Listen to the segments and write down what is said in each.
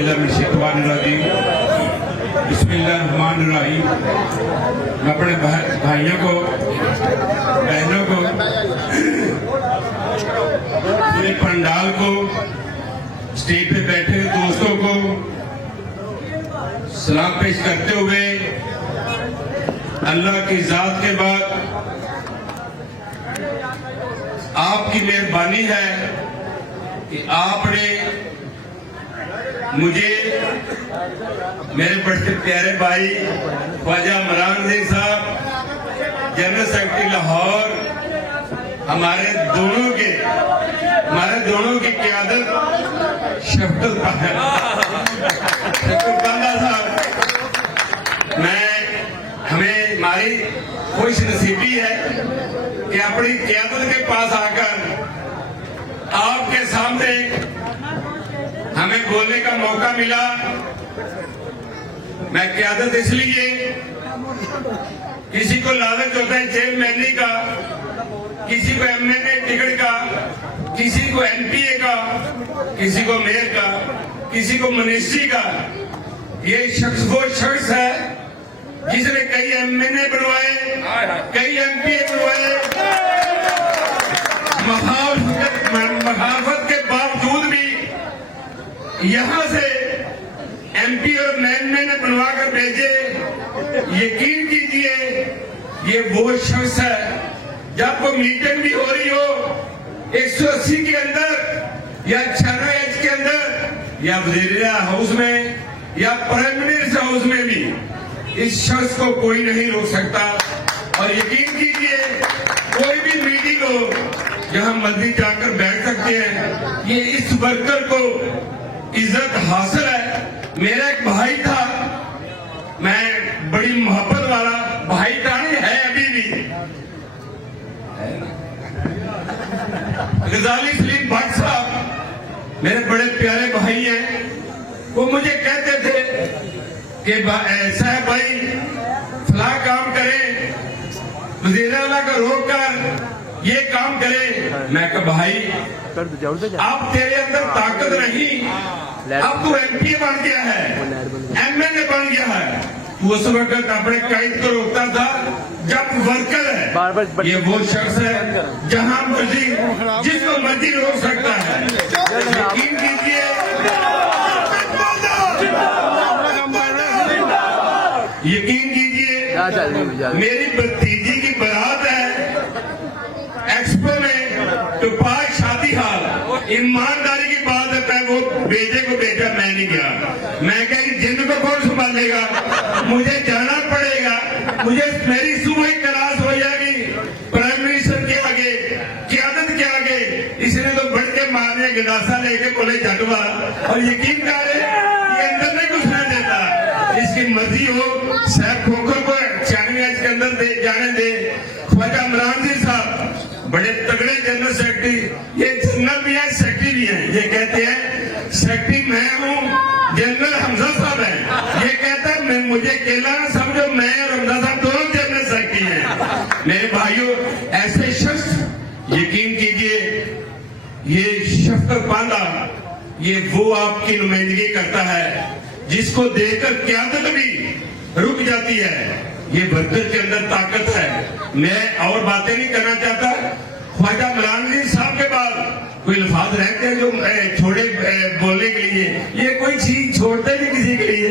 बिस्मिल्लाहिर्रहमानिर्रहीम। बिस्मिल्लाहिर्रहमानिर्रहीम। मैं अपने भाइयों को, बहनों को, पूरे पंडाल को, स्टेज पे बैठे दोस्तों को सलाम पेश करते हुए अल्लाह की जात के बाद आपकी मेहरबानी है कि आपने मुझे मेरे बड़े प्यारे भाई ख्वाजा इमरान जी साहब, जनरल सेक्रेटरी लाहौर, हमारे दोनों की क़यादत शफकत बंदा साहब, हमारी खुश नसीबी है कि अपनी क़यादत के पास आकर आपके सामने हमें बोलने का मौका मिला। मैं क़यादत इसलिए, किसी को लालच होता है चेयरमैनी का, किसी को एमएनए टिकट का, किसी को एमपीए का, किसी को मेयर का, किसी को मिनिस्ट्री का। ये शख्स वो शख्स है जिसने कई एमएनए बनवाए, कई एमपीए बनवाए, महाफत के बावजूद भी यहां से एमपी और एमएनए बनवा कर भेजे। यकीन कीजिए ये वो शख्स है, जब वो मीटिंग भी हो रही हो 180 के अंदर या 6H के अंदर या वज़ीर हाउस में या प्राइम मिनिस्टर हाउस में भी इस शख्स को कोई नहीं रोक सकता। और यकीन कीजिए कोई भी मीटिंग हो जहां मर्जी जाकर बैठ सकते हैं। ये इस वर्कर को इज्जत हासिल है। मेरा एक भाई था, मैं बड़ी मोहब्बत वाला भाई तानी है अभी भी, गजाली सलीम भट्ट साहब मेरे बड़े प्यारे भाई हैं। वो मुझे कहते थे कि साहब भाई फला काम करें, वज़ीर आला का रोक कर ये काम करे। मैं कहा भाई अब तेरे अंदर ताकत नहीं, अब तू एमपी बन गया है, एमएनए बन गया है। उस वक्त अपने कैद को रोकता था। जब वर्कर है ये वो शख्स है जहां मर्जी जिसको मर्जी रोक सकता है। यकीन कीजिए मेरी भतीजी की बारात है एक्सपो में, तो पाक शादी हाल, ईमानदारी की बात है। मैं वो बेटे को भेजा, मैं नहीं गया। मैं कहीं जिन को कौन संभालेगा, मुझे जाना पड़ेगा। मुझे मेरी सुबह क्लास हो जाएगी प्राइम मिनिस्टर के आगे, क़यादत के आगे। इसने तो बढ़ के मारने गंडासा लेके बोले जटवा, और यकीन करे ये अंदर नहीं घुसने देता। इसकी मर्जी हो, साहब खोखर को 6H के अंदर जाने दे। ख्वाजा इमरान जी साहब बड़े तगड़े जनरल सेक्रेटरी, ये जनरल भी है सेक्रेटरी भी है। ये कहते हैं सेक्रेटरी मैं हूँ, जनरल हमजा साहब है। ये कहता है मैं मुझे अकेला ना समझो, मैं और हमजा साहब दोनों जनरल सेक्रेटरी हैं। मेरे भाइयों ऐसे शख्स, यकीन कीजिए ये शफकत बांदा, ये वो आपकी नुमाइंदगी करता है जिसको देखकर क़यादत भी रुक जाती है। ये वर्कर के अंदर ताकत है। मैं और बातें नहीं करना चाहता। ख्वाजा इमरान जी साहब के बाद कोई अल्फाज रहते हैं जो छोड़े बोलने के लिए, ये कोई चीज छोड़ते नहीं किसी के लिए।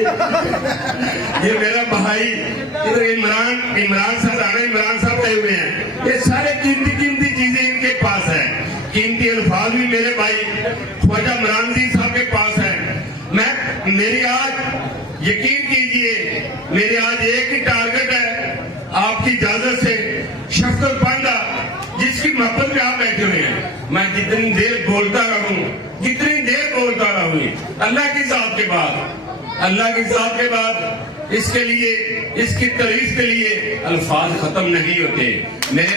ये मेरा भाई इधर इमरान साहब आने, इमरान साहब गए हुए हैं। ये सारे कीमती चीजें इनके पास है। कीमती अल्फाज भी मेरे भाई ख्वाजा इमरान जी साहब के पास है। मेरी आज यकीन कीजिए मेरे आज एक ही टारगेट है, आपकी इजाजत से शफकत बांदा जिसकी मोहब्बत में आप बैठे हुए हैं, मैं जितनी देर बोलता रहूं अल्लाह की जात के बाद इसके लिए, इसकी तारीफ के लिए अल्फाज खत्म नहीं होते। मेरे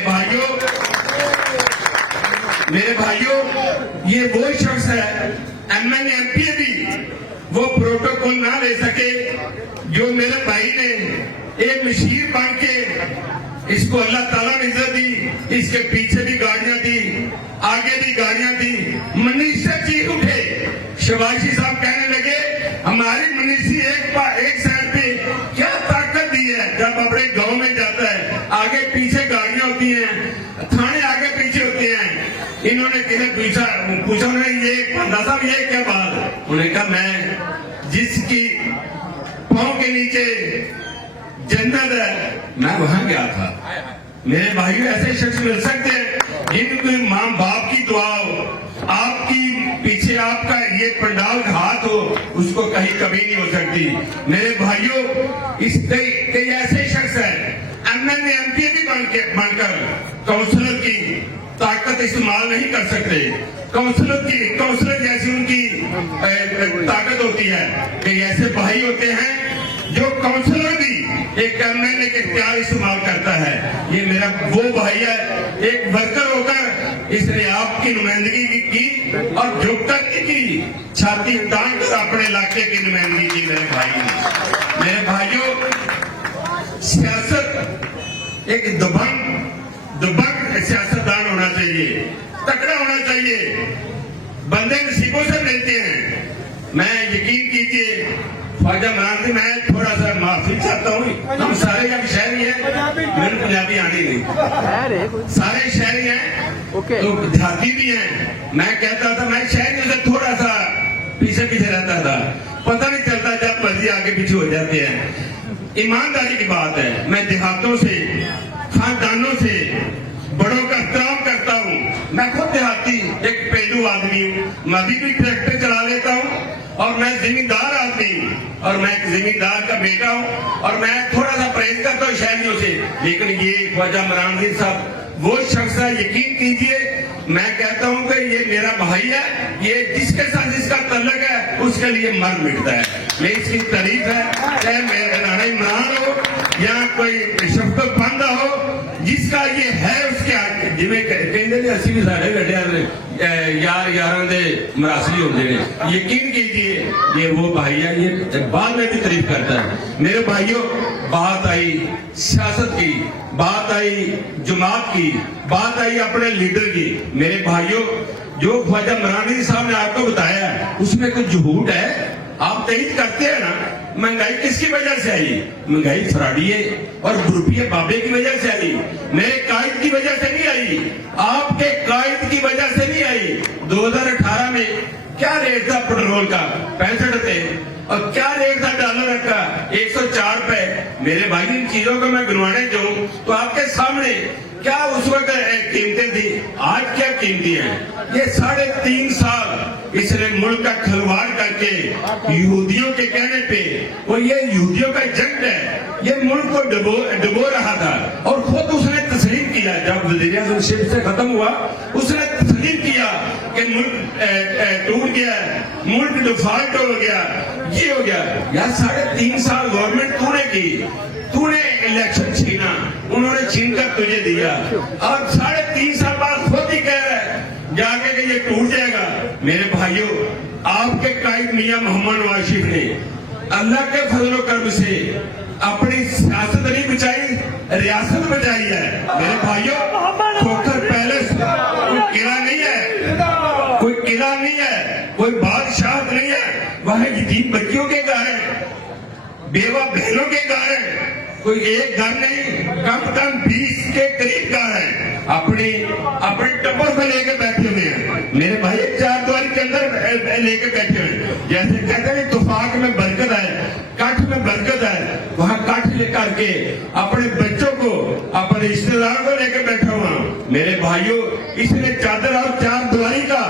भाइयों ये वो शख्स है, एमएनए एमपीए भी वो प्रोटोकॉल ना ले सके जो मेरे भाई ने एक मशीर बन के इसको अल्लाह ताला ने इज्जत दी। इसके पीछे भी गाड़ियां दी, आगे भी गाड़ियां दी। मिनिस्टर चीख उठे, शबाशी साहब कहने लगे हमारी मनीषी एक साइड पे क्या ताकत दी है। जब अपने गांव में जाता है, आगे पीछे गाड़ियां होती हैं, थाने आगे पीछे होते हैं। इन्होंने पूछा उन्होंने ये पंडा साहब ये क्या बात है। उन्होंने कहा मैं जिसकी पांव के नीचे जन्नत है मैं वहां गया था। मेरे भाइयों ऐसे शख्स मिल सकते हैं जिनकी माँ बाप की दुआ हो, आपकी पीछे आपका ये पंडाल का हाथ हो, उसको कहीं कभी नहीं हो सकती। मेरे भाइयों इस कई ऐसे शख्स हैं एमएलए एमपी भी बनकर काउंसलर की ताकत इस्तेमाल नहीं कर सकते। काउंसलर जैसी उनकी ताकत होती है कि ऐसे भाई होते हैं जो काउंसलर भी एक एमएलए के प्यार इस्तेमाल करता है। ये मेरा वो भाई है, एक वर्कर होकर इसने आपकी नुमाइंदगी की और जो करने की छाती तान कर अपने इलाके की नुमाइंदगी की। मेरे भाइयों सियासत एक दबंग सियासतदान होना चाहिए, तकड़ा होना चाहिए। बंदे नसीबों से मिलते हैं। मैं यकीन कीजिए ख्वाजा इमरान जी, मैं थोड़ा सा माफी चाहता हूँ। हम सारे जब शहरी हैं, मेरे पंजाबी आनी नहीं, सारे शहरी हैं तो देहाती भी हैं। मैं कहता था मैं शहरियों से थोड़ा सा पीछे रहता था, पता नहीं चलता जब मर्जी आगे पीछे हो जाते हैं। ईमानदारी की बात है, मैं देहातों से खानदानों से बड़ों का एहतराम करता हूँ। मैं खुद देहाती एक पेंडू आदमी हूँ, मैं भी ट्रैक्टर चला लेता हूँ और मैं जिम्मेदार आदमी हूँ और मैं एक जिम्मेदार का बेटा हूँ और मैं थोड़ा सा परहेज करता हूँ शहरियों से। लेकिन ये ख्वाजा इमरान जी साहब वो शख्स है, यकीन कीजिए मैं कहता हूँ कि ये मेरा भाई है, ये जिसके साथ जिसका तल्लक है उसके लिए मर मिटता है। मैं इसकी तारीफ है, चाहे मेरा राणा इमरान हो या कोई शफकत बंदा हो, जिसका ये है उसके आगे जिमें कहते हैं असी भी साढ़े बेटे यार दे मरासली होते हैं। यकीन कीजिए ये वो भाई है, ये बाद में भी तारीफ करता है। मेरे भाइयों बात आई सियासत की, बात आई जमात की, बात आई अपने लीडर की। मेरे भाइयों जो ख्वाजा इमरान साहब ने आपको बताया उसमें कुछ झूठ है, आप तयद करते हैं ना। महंगाई किसकी वजह से आई? महंगाई फराडिये और ग्रुपिये बाबे की वजह से आई, मेरे कायद की वजह से नहीं आई, आपके कायद की वजह से नहीं आई। 2018 में क्या रेट था पेट्रोल का? 65 थे। और क्या रेट था डॉलर का? 104 पे। मेरे भाई इन चीजों को मैं गिनवाने जाऊं तो आपके सामने क्या उस वक्त कीमतें थी, आज क्या कीमती हैं। ये 3.5 साल इसने मुल्क का खिलवाड़ करके यहूदियों के कहने पे, वो ये यहूदियों का एजेंट है, ये मुल्क को डुबो रहा था और खुद उसने तस्लीम किया। जब वज़ीर-ए-आज़म से खत्म हुआ उसने तस्लीम किया कि मुल्क टूट गया, मुल्क डिफॉल्ट हो गया, ये हो गया। यार 3.5 साल गवर्नमेंट तूने की, तूने इलेक्शन छीना, उन्होंने छीन कर तुझे दिया और 3.5 साल बाद खुद ही कह रहा है जाके कि ये टूट जाएगा। मेरे भाइयों आपके कायद मियां मोहम्मद नवाज शरीफ ने अल्लाह के फजल करम से अपनी सियासत नहीं बचाई, रियासत बचाई है। मेरे भाइयों खोखर पैलेस कोई किला नहीं है, कोई किला नहीं है, कोई बादशाह नहीं है, वह यतीम बच्चियों के घर है, बेवा बहनों के घर है, कोई एक घर नहीं, कम से कम 20 के करीब घर है। अपने टब्बर को लेकर बैठे हुए हैं। मेरे भाई 4 द्वार के अंदर लेकर बैठे हुए, जैसे कहते हैं तुफाक में बरकत है, काठ में बरकत है, वहां काठ लेकर के अपने बच्चों को, अपने रिश्तेदारों को लेकर बैठा हुआ। मेरे भाइयों इसने चादर और 4 द्वारी का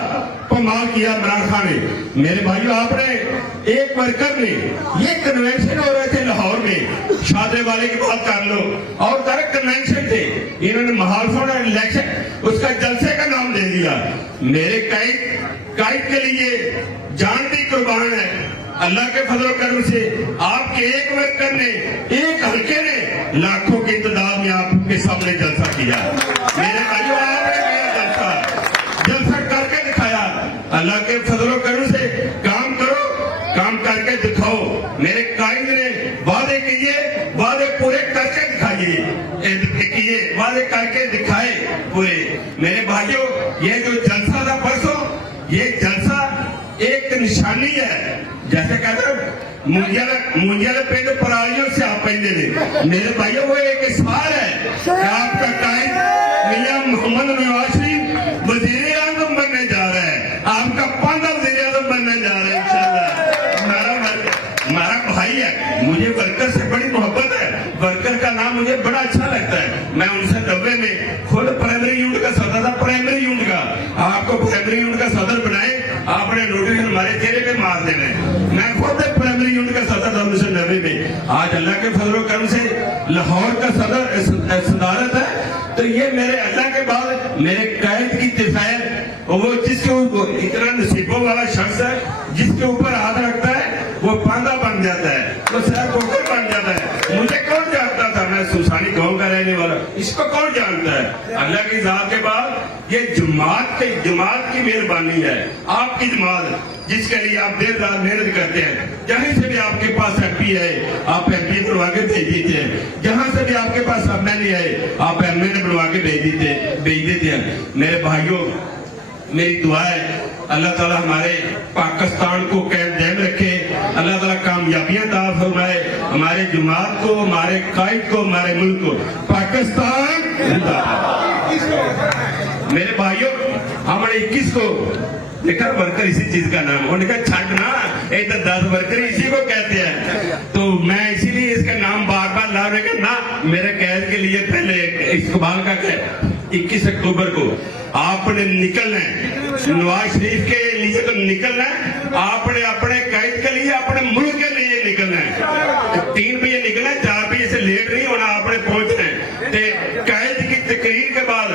कमाल किया इमरान खान ने। मेरे भाइयों आपने एक वर्कर ने, ये कन्वेंशन हो रहे थे लाहौर में, शादी वाले की बात कर लो और तरह कन्वेंशन थे, इन्होंने महालफों ने इलेक्शन उसका जलसे का नाम दे दिया। मेरे कायद के लिए जान भी कुर्बान है। अल्लाह के फजल करम से आपके एक वर्कर ने, एक हल्के ने लाखों की तादाद में आपके सामने जलसा किया। मेरे भाइयों आपने किया जलसा करके दिखाया। अल्लाह के फजल करम से काम करो, काम करके दिखाओ। मेरे कायद ने वादे किए, वादे पूरे करके दिखाइए, वादे करके दिखाए पूरे। मेरे भाइयों ये जो जलसा था परसों, ये जलसा एक निशानी है। जैसे कहते हैं मुंजिया पिंड परालियों से आप पहले ने मेरे भाइयों वो एक इशार है कि आपका कायद मियां मोहम्मद नवाज शरीफ वजीर आजम बनने जा रहा है, आपका 15 वजीर आजम बनने जा रहा है इंशाल्लाह। हमारा भाई है, मुझे वर्कर से बड़ी मोहब्बत है, वर्कर का नाम मुझे बड़ा अच्छा लगता है। मैं उनसे 90 में खुद प्राइमरी यूनिट का सदर था, प्राइमरी यूनिट का। आपको प्राइमरी यूनिट का सदर बनाए, आपने नोटिफिकेशन हमारे चेहरे पे मार देना है। मैं खुद प्राइमरी यूनिट का सदर था 1990 में। आज अल्लाह के फजल करम से लाहौर का सदारत है। तो ये मेरे अल्लाह के बाद मेरे कायद की तिफायर, वो जिसके इतना नसीबों वाला शख्स है, जिसके ऊपर हाथ रखता है वो पांदा बन जाता है, वो सर कोकर बन जाता है। मुझे कौन जानता था, मैं सुसानी गांव का रहने वाला, इसको कौन जानता है। अल्लाह की जात के बाद ये जमात की मेहरबानी है, आपकी जमात जिसके लिए आप देर रात मेहनत करते हैं। जहाँ से भी आपके पास MP है आप MP बनवा के भेज देते हैं, जहाँ से भी आपके पास MLA है आप MLA बनवा के भेज देते हैं। मेरे भाइयों, मेरी दुआ है अल्लाह ताला हमारे पाकिस्तान को कायम दायम रखे, अल्लाह ताला कामयाबियां अता फरमाए, हमारे जमात को, हमारे कायद को, हमारे मुल्क को। पाकिस्तान मेरे भाइयों, हमने 21 को देखा वर्कर इसी चीज का नाम, उन्होंने कहा छठ ना एक 10 वर्कर इसी को कहते हैं। तो मैं इसीलिए इसका नाम बार बार ला रहे ना, मेरे कैद के लिए पहले इस्तेमाल का 21 अक्टूबर को आपने निकलना है, नवाज शरीफ के लिए तो निकलना है, आपने अपने कैद के लिए, अपने मुल्क के लिए निकलना है। 3 बजे निकलना है, 4 बजे से लेट नहीं होना, आपने पहुंचना है। कैद की तकरीर के बाद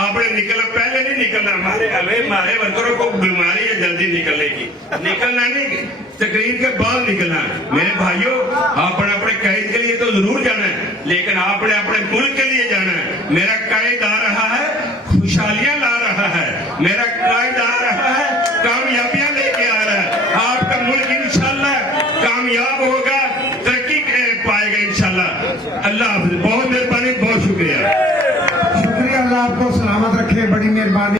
आपने निकलना, पहले नहीं निकलना। हमारे वर्करों को बीमारी है जल्दी निकलने की, निकलना नहीं, तकरीर के बाद निकलना। मेरे भाइयों, आपने अपने कैद के लिए तो जरूर जाना है, लेकिन आपने अपने मुल्क के लिए जाना है। मेरा कैद आ रहा है, खुशहालियां ला रहा है, मेरा कायद आ रहा है, कामयाबियां लेके आ रहा है। आपका मुल्क इंशाल्लाह कामयाब होगा, तरक्की पाएगा इंशाल्लाह। अल्लाह हाफिज, बहुत मेहरबानी, बहुत शुक्रिया। अल्लाह आपको सलामत रखे, बड़ी मेहरबानी।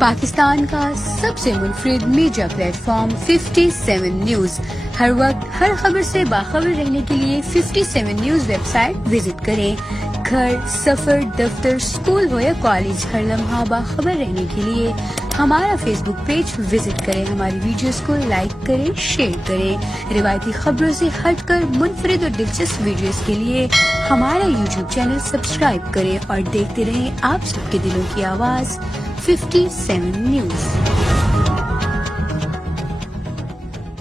पाकिस्तान का सबसे मुनफरिद मीडिया प्लेटफॉर्म 57 न्यूज, हर वक्त हर खबर से बाखबर रहने के लिए 57 न्यूज वेबसाइट विजिट करें। घर, सफर, दफ्तर, स्कूल हो या कॉलेज, हर लम्हा बाखबर रहने के लिए हमारा फेसबुक पेज विजिट करें, हमारी वीडियोस को लाइक करें, शेयर करें। रिवायती खबरों से हटकर मुनफरिद और दिलचस्प वीडियोस के लिए हमारा यूट्यूब चैनल सब्सक्राइब करें और देखते रहें आप सबके दिलों की आवाज 57 न्यूज।